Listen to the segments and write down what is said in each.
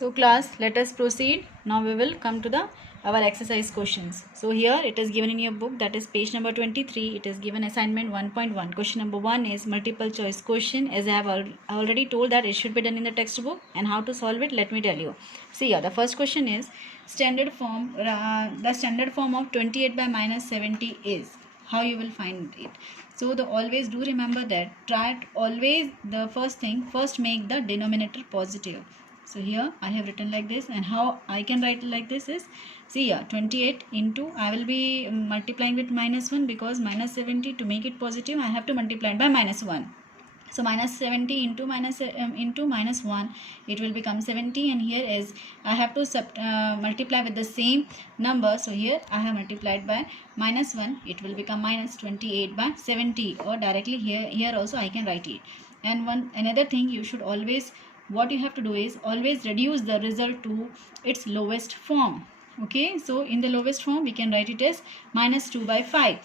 So class, let us proceed. Now we will come to our exercise questions. So here it is given in your book, that is page number 23. It is given assignment 1.1. Question number 1 is multiple choice question. As I have already told that it should be done in the textbook, and how to solve it, let me tell you. See here, the first question is standard form. The standard form of 28 by minus 70 is. How you will find it? So the always do remember that try always the first make the denominator positive. So here I have written like this, and how I can write like this is, see here, 28 into, I will be multiplying with minus 1 because minus 70, to make it positive I have to multiply it by minus 1. So minus 70 into minus 1, it will become 70, and here is I have to multiply with the same number. So here I have multiplied by minus 1, it will become minus 28 by 70, or directly here also I can write it. And another thing, you should always, what you have to do is always reduce the result to its lowest form. Okay, so in the lowest form we can write it as minus 2 by 5.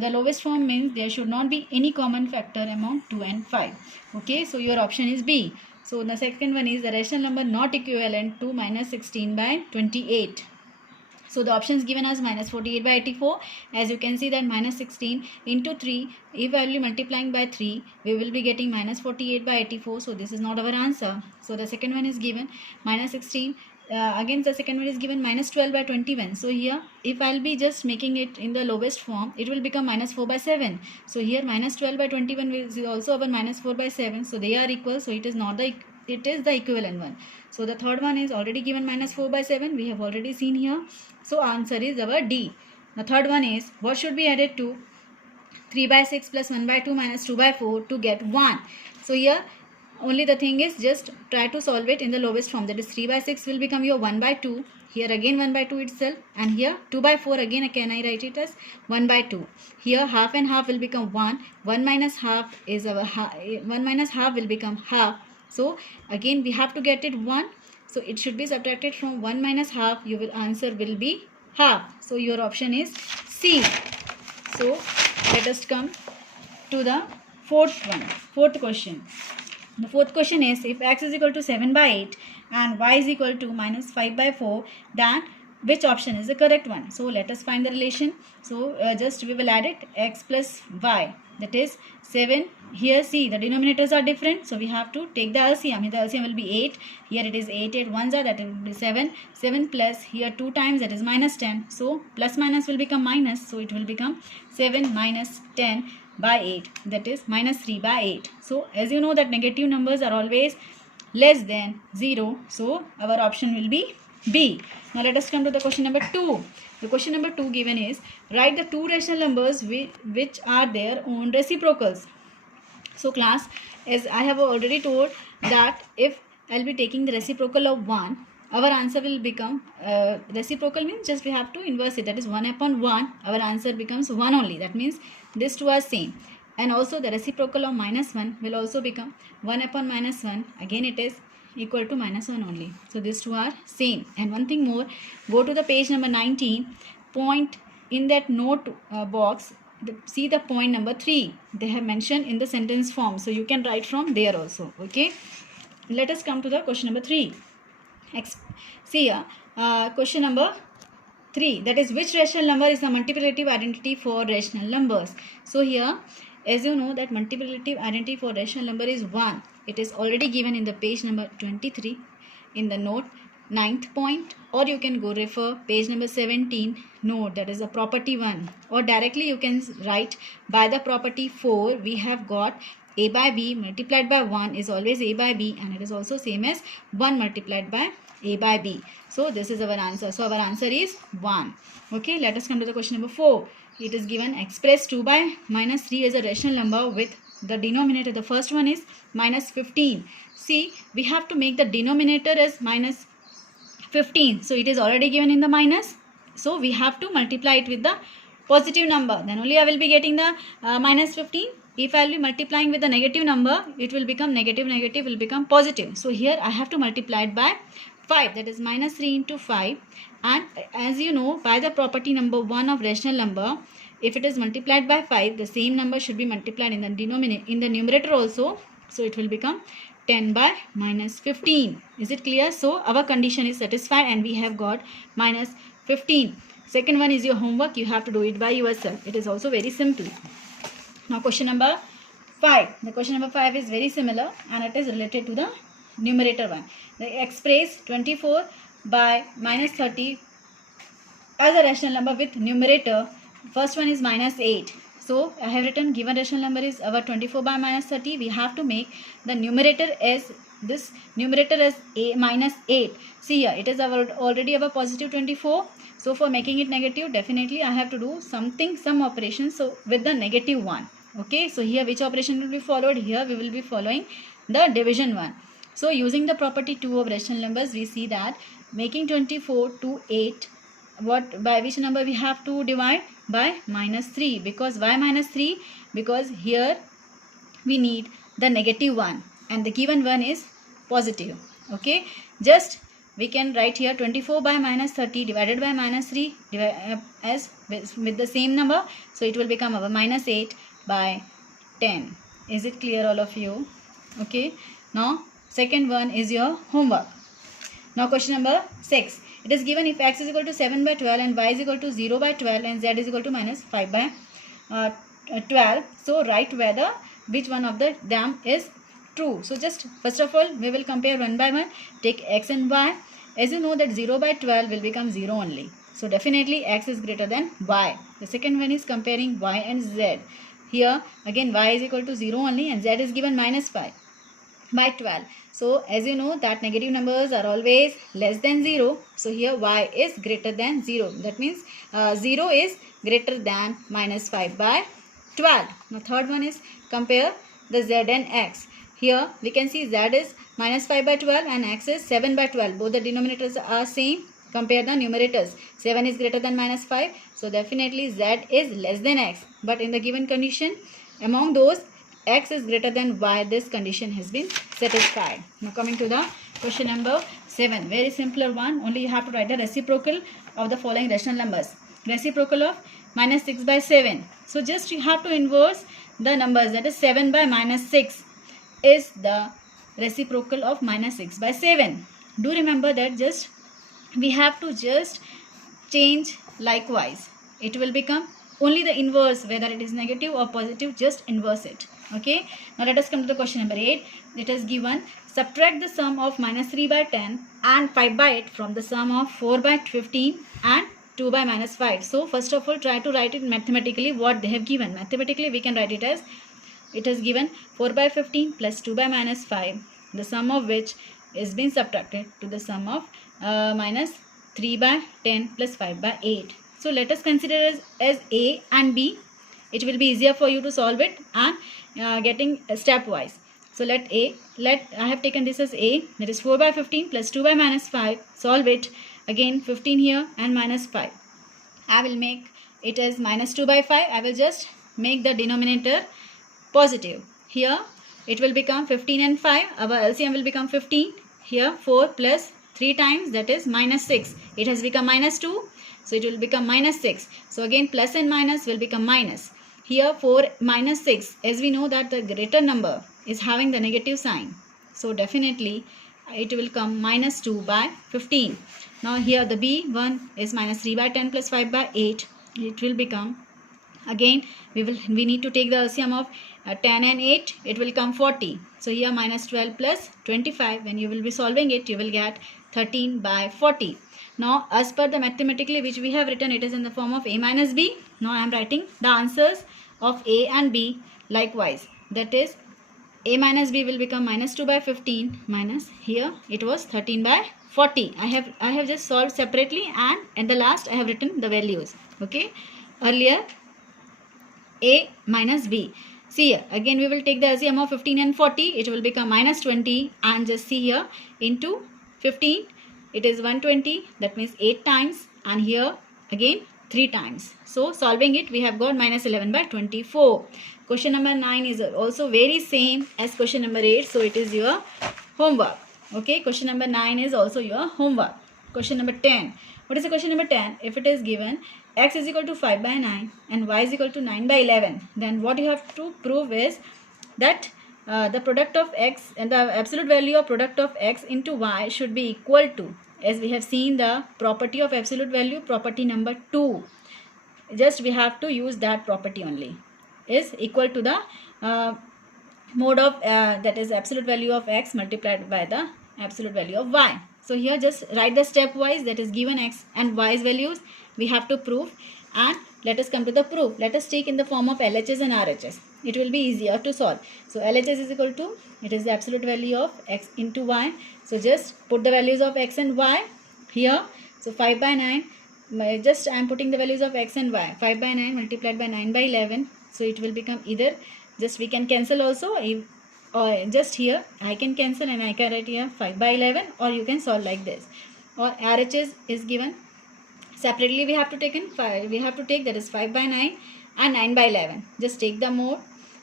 The lowest form means there should not be any common factor among 2 and 5. Okay, so your option is B. So the second one is the rational number not equivalent to minus 16 by 28. So the options given as minus 48 by 84. As you can see that minus 16 into 3, if I will be multiplying by 3, we will be getting minus 48 by 84. So this is not our answer. So the second one is given minus 16. Again the second one is given minus 12 by 21. So here if I'll be just making it in the lowest form, it will become minus 4 by 7. So here minus 12 by 21 is also our minus 4 by 7. So they are equal. So it is the equivalent one. So the third one is already given minus 4 by 7. We have already seen here. So answer is our D. The third one is, what should be added to 3 by 6 plus 1 by 2 minus 2 by 4 to get 1. So here only the thing is just try to solve it in the lowest form, that is 3 by 6 will become your 1 by 2, here again 1 by 2 itself, and here 2 by 4 again can I write it as 1 by 2. Here half and half will become 1, 1 minus half is our 1 minus half will become half. So again we have to get it 1, so it should be subtracted from 1 minus half, your answer will be half. So your option is C. So let us come to the fourth question. The fourth question is, if x is equal to 7 by 8 and y is equal to minus 5 by 4, then which option is the correct one? So let us find the relation. So just we will add it, x plus y, that is 7. Here see the denominators are different, so we have to take the LCM. The LCM will be 8. Here it is 8 1s are, that will be 7. 7 plus here 2 times, that is minus 10. So plus minus will become minus, so it will become 7 minus 10 by 8, that is minus 3 by 8. So as you know that negative numbers are always less than 0. So our option will be B. Now let us come to the question number 2. The question number 2 given is, write the two rational numbers which are their own reciprocals. So class, as I have already told that if I'll be taking the reciprocal of 1, our answer will become, reciprocal means just we have to inverse it, that is 1 upon 1, our answer becomes 1 only. That means these two are same. And also the reciprocal of minus 1 will also become 1 upon minus 1, again it is equal to minus 1 only. So these two are same. And one thing more, go to the page number 19, point in that note box, see the point number 3, they have mentioned in the sentence form, so you can write from there also. Okay, let us come to the question number 3. See here, question number 3, that is, which rational number is the multiplicative identity for rational numbers? So here, as you know that multiplicative identity for rational number is 1. It is already given in the page number 23 in the note 9th point, or you can go refer page number 17 note, that is a property 1, or directly you can write by the property 4. We have got a by b multiplied by 1 is always a by b, and it is also same as 1 multiplied by a by b. So this is our answer. So our answer is 1. Okay, let us come to the question number 4. It is given, express 2 by minus 3 as a rational number with the denominator. The first one is minus 15. See, we have to make the denominator as minus 15. So it is already given in the minus. So we have to multiply it with the positive number. Then only I will be getting the minus 15. If I will be multiplying with the negative number, it will become negative will become positive. So here I have to multiply it by 5, that is minus 3 into 5. And as you know, by the property number 1 of rational number, if it is multiplied by 5, the same number should be multiplied in the numerator also. So it will become 10 by minus 15. Is it clear? So our condition is satisfied and we have got minus 15. Second one is your homework. You have to do it by yourself. It is also very simple. Now question number 5. The question number 5 is very similar and it is related to the numerator one. They express 24 by minus 30 as a rational number with numerator. First one is minus 8. So I have written given rational number is our 24 by minus 30. We have to make the numerator as this numerator as a minus 8. See here, it is already our positive 24. So for making it negative, definitely I have to do some operation. So with the negative 1. Okay, so here which operation will be followed? Here we will be following the division one. So using the property 2 of rational numbers, we see that making 24 to 8, by which number we have to divide? By minus 3. Because why minus 3? Because here we need the negative 1 and the given one is positive. Okay, just we can write here 24 by minus 30 divided by minus 3 as with the same number. So it will become our minus 8 by 10. Is it clear all of you? Okay, now second one is your homework. Now question number 6. It is given if x is equal to 7 by 12 and y is equal to 0 by 12 and z is equal to minus 5 by 12. So write whether which one of them is true. So just first of all we will compare one by one. Take x and y. As you know that 0 by 12 will become 0 only. So definitely x is greater than y. The second one is comparing y and z. Here again y is equal to 0 only and z is given minus 5 by 12. So as you know that negative numbers are always less than 0. So here y is greater than 0. That means 0 is greater than minus 5 by 12. Now third one is compare the z and x. Here we can see z is minus 5 by 12 and x is 7 by 12. Both the denominators are same. Compare the numerators. 7 is greater than minus 5. So definitely z is less than x. But in the given condition, among those x is greater than y, this condition has been satisfied. Now coming to the question number 7. Very simpler one. Only you have to write the reciprocal of the following rational numbers. Reciprocal of minus 6 by 7. So just you have to inverse the numbers. That is 7 by minus 6 is the reciprocal of minus 6 by 7. Do remember that just we have to just change likewise. It will become only the inverse, whether it is negative or positive, just inverse it. Okay, now let us come to the question number 8. It is given subtract the sum of minus 3 by 10 and 5 by 8 from the sum of 4 by 15 and 2 by minus 5. So first of all try to write it mathematically what they have given. Mathematically we can write it as it is given 4 by 15 plus 2 by minus 5, the sum of which is being subtracted to the sum of minus 3 by 10 plus 5 by 8. So let us consider as A and B. It will be easier for you to solve it and getting stepwise. So I have taken this as A, that is 4 by 15 plus 2 by minus 5. Solve it. Again 15 here and minus 5. I will make it as minus 2 by 5. I will just make the denominator positive. Here it will become 15 and 5. Our LCM will become 15. Here 4 plus 3 times, that is minus 6. It has become minus 2. So it will become minus 6. So again plus and minus will become minus. Here 4 minus 6. As we know that the greater number is having the negative sign. So definitely it will come minus 2 by 15. Now here the B1 is minus 3 by 10 plus 5 by 8. It will become, again we need to take the LCM of 10 and 8. It will come 40. So here minus 12 plus 25. When you will be solving it, you will get 13 by 40. Now as per the mathematically which we have written, it is in the form of A minus B. Now I am writing the answers of A and B likewise. That is A minus B will become minus 2 by 15 minus, here it was 13 by 40. I have just solved separately and at the last I have written the values. Okay, earlier A minus B. See here again we will take the LCM of 15 and 40. It will become minus 20 and just see here into 15 it is 120, that means 8 times, and here again 3 times. So solving it we have got minus 11 by 24. Question number 9 is also very same as question number 8. So it is your homework. Okay, question number 9 is also your homework. Question number 10. What is the question number 10? If it is given x is equal to 5 by 9 and y is equal to 9 by 11, then what you have to prove is that the product of x and the absolute value of product of x into y should be equal to, as we have seen the property of absolute value, property number 2. Just we have to use that property only, is equal to the mode of that is absolute value of x multiplied by the absolute value of y. So here just write the stepwise, that is given x and y's values we have to prove, and let us come to the proof. Let us take in the form of LHS and RHS. It will be easier to solve. So LHS is equal to, it is the absolute value of x into y. So just put the values of x and y here. So 5 by 9, just I am putting the values of x and y. 5 by 9 multiplied by 9 by 11. So it will become either, just we can cancel also, or just here I can cancel and I can write here 5 by 11, or you can solve like this. Or RHS is given separately, we have to take in 5, we have to take, that is 5 by 9 and 9 by 11. Just take the mode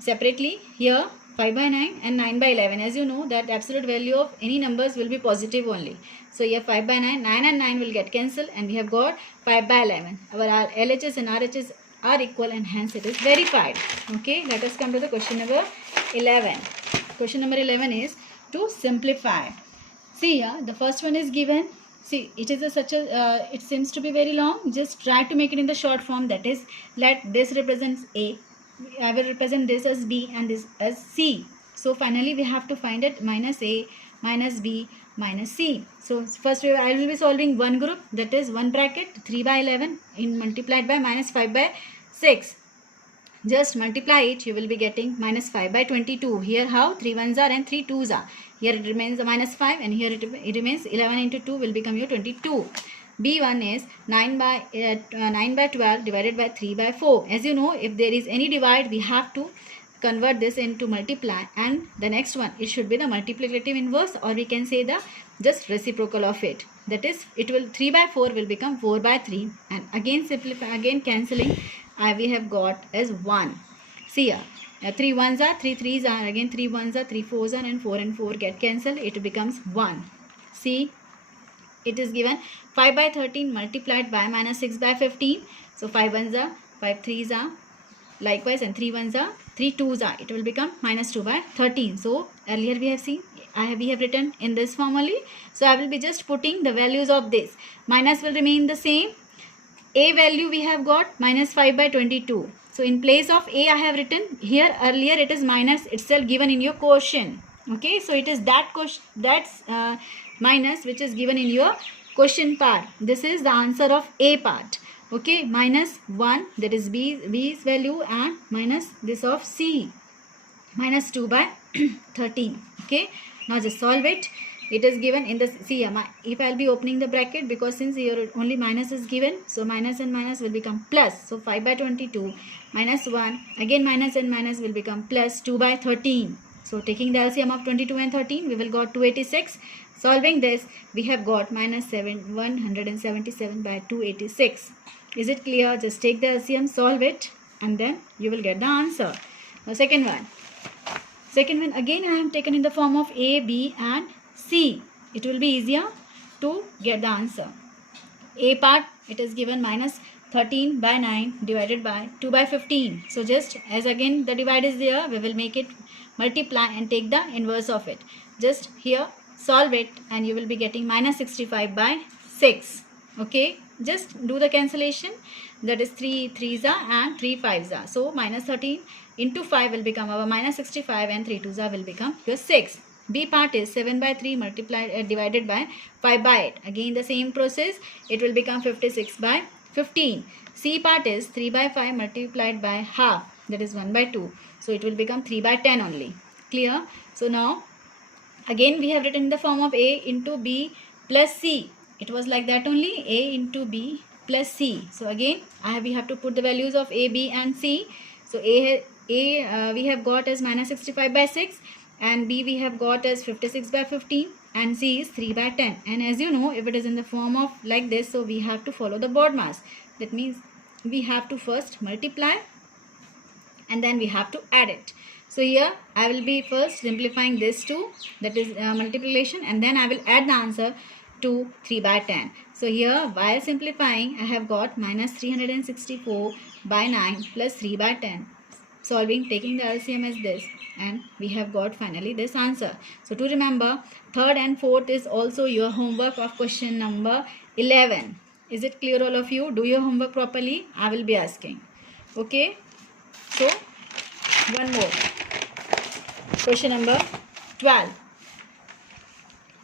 separately here, 5 by 9 and 9 by 11. As you know that absolute value of any numbers will be positive only. So here 5 by 9, 9 and 9 will get cancelled, and we have got 5 by 11. Our LHS and RHS are equal, and hence it is verified. Okay, let us come to the question number 11. Question number 11 is to simplify. See here, the first one is given. See, it is it seems to be very long. Just try to make it in the short form, that is, let this represents A, I will represent this as B and this as C. So finally we have to find it minus A, minus B, minus C. So first I will be solving one group, that is one bracket 3 by 11 in multiplied by minus 5 by 6. Just multiply it, you will be getting minus 5 by 22. Here how 3 ones are and 3 twos are. Here it remains the minus 5, and here it remains 11 into 2 will become your 22. B1 is 9 by 12 divided by 3 by 4. As you know, if there is any divide, we have to convert this into multiply, and the next one, it should be the multiplicative inverse, or we can say the just reciprocal of it. That is, it will 3 by 4 will become 4 by 3, and again simplify, again cancelling, we have got as 1. See here, 3 ones are, 3 threes are, again 3 ones are, 3 fours are, and 4 get cancelled. It becomes 1. See, it is given 5 by 13 multiplied by minus 6 by 15. So 5 ones are, 5 threes are, likewise, and 3 ones are, 3 twos are. It will become minus 2 by 13. So earlier we have seen, we have written in this form only. So I will be just putting the values of this. Minus will remain the same. A value we have got minus 5 by 22. So in place of A, I have written here, earlier it is minus itself given in your question. Okay, so it is that question, that's minus which is given in your question part. This is the answer of A part. Okay, minus 1, that is B's value, and minus this of C, minus 2 by 13. Okay, now just solve it. It is given in the, see, if I will be opening the bracket, because since here only minus is given, so minus and minus will become plus. So 5 by 22 minus 1, again minus and minus will become plus 2 by 13. So taking the LCM of 22 and 13, we will got 286. Solving this, we have got minus 177 by 286. Is it clear? Just take the LCM, solve it, and then you will get the answer. Now second one. Second one, again I have taken in the form of A, B and C. It will be easier to get the answer. A part, it is given minus 13 by 9 divided by 2 by 15. So just as again the divide is there, we will make it multiply and take the inverse of it. Just here solve it, and you will be getting minus 65 by 6. Okay, just do the cancellation, that is 3 threes are and 3 fives are. So minus 13 into 5 will become our minus 65, and 3 twos are will become your 6. B part is 7 by 3 multiplied divided by 5 by 8. Again the same process, it will become 56 by 15. C part is 3 by 5 multiplied by half, that is 1 by 2. So it will become 3 by 10 only. Clear? So now again we have written in the form of A into B plus C. It was like that only, A into B plus C. So again we have to put the values of A, B and C. So A we have got as minus 65 by 6, and B we have got as 56 by 15, and C is 3 by 10. And as you know, if it is in the form of like this, so we have to follow the BODMAS. That means we have to first multiply and then we have to add it. So here I will be first simplifying this two, that is multiplication, and then I will add the answer to 3 by 10. So here while simplifying, I have got minus 364 by 9 plus 3 by 10. solving, taking the LCM as this, and we have got finally this answer. So to remember, third and fourth is also your homework of question number 11. Is it clear, all of you? Do your homework properly. I will be asking. Okay. So one more. Question number 12.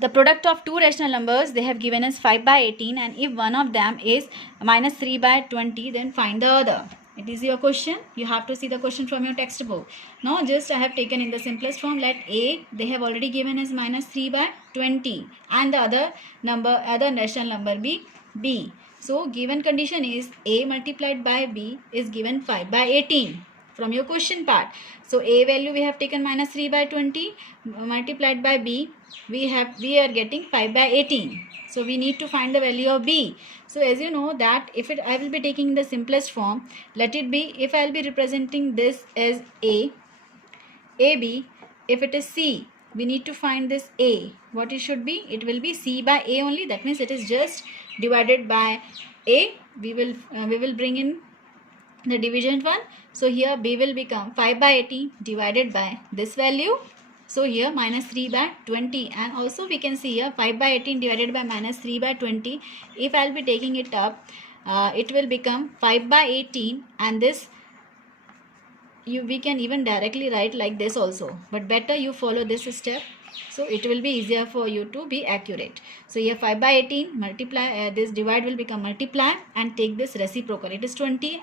The product of two rational numbers, they have given us 5 by 18, and if one of them is minus 3 by 20, then find the other. It is your question. You have to see the question from your textbook. Now just I have taken in the simplest form. Let A, they have already given us minus 3 by 20, and the other rational number be B. So given condition is A multiplied by B is given 5 by 18 from your question part. So A value we have taken minus 3 by 20 multiplied by B, we are getting 5 by 18. So we need to find the value of B. So as you know that I will be taking the simplest form, let it be, if I will be representing this as A, AB, if it is C, we need to find this A. What it should be? It will be C by A only. That means it is just divided by A. We will bring in the division one. So here B will become 5 by 18 divided by this value. So here minus 3 by 20, and also we can see here 5 by 18 divided by minus 3 by 20. If I will be taking it up, it will become 5 by 18, and this we can even directly write like this also, but better you follow this step, so it will be easier for you to be accurate. So here 5 by 18 multiply, this divide will become multiply, and take this reciprocal. It is 20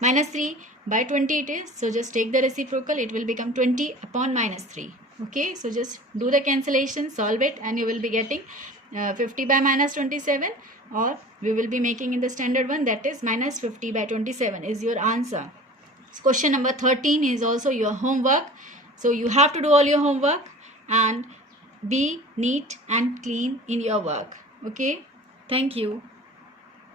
minus 3 by 20 it is, so just take the reciprocal. It will become 20 upon minus 3. Okay, so just do the cancellation, solve it, and you will be getting 50 by minus 27, or we will be making in the standard one, that is minus 50 by 27 is your answer. So question number 13 is also your homework. So you have to do all your homework and be neat and clean in your work. Okay, thank you.